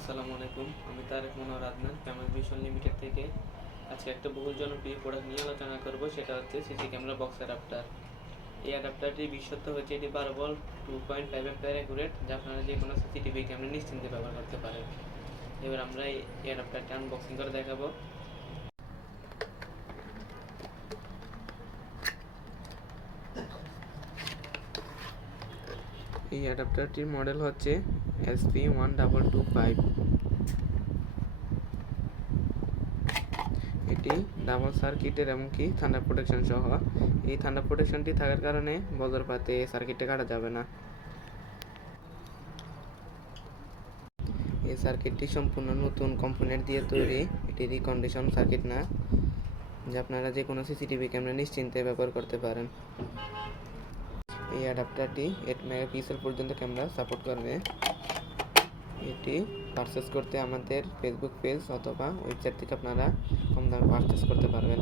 আসসালামু আলাইকুম, আমি Tarek Monowar Adnan camera vision limited থেকে। আজকে একটা বহুল জনপ্রিয় প্রোডাক্ট নিয়ে আলোচনা করব, সেটা হচ্ছে সিসি ক্যামেরা বক্স অ্যাডাপ্টার। এই অ্যাডাপ্টারটির বিশেষত্ব হচ্ছে এটি 12 ভোল্ট 2.5 অ্যাম্পিয়ার অ্যাকুরেট, যা আপনারা যে কোনো সিসিটিভি ক্যামেরা নিশ্চিন্তে ব্যবহার করতে পারেন। এবার আমরা এই অ্যাডাপ্টারটি আনবক্সিং করে দেখাবো। এই অ্যাডাপ্টারটির মডেল হচ্ছে SP1225। এটি ডাবল সার্কিটের এমনকি থান্ডার প্রোটেকশন সহ। এই থান্ডার প্রোটেকশনটি থাকার কারণে বজ্রপাতে সার্কিটটা কাটা যাবে না। এই সার্কিটটি সম্পূর্ণ নতুন কম্পোনেন্ট দিয়ে তৈরি। এটি রিকন্ডিশন সার্কিট না, যা আপনারা যে কোনো সিসিটিভি ক্যামেরা নিশ্চিন্তে ব্যবহার করতে পারেন। এই অ্যাডাপ্টারটি 8 মেগাপিক্সেল পর্যন্ত ক্যামেরা সাপোর্ট করবে। এটি পারচেস করতে আমাদের ফেসবুক পেজ অথবা ওয়েবসাইট থেকে আপনারা কম দামে পারচেস করতে পারবেন।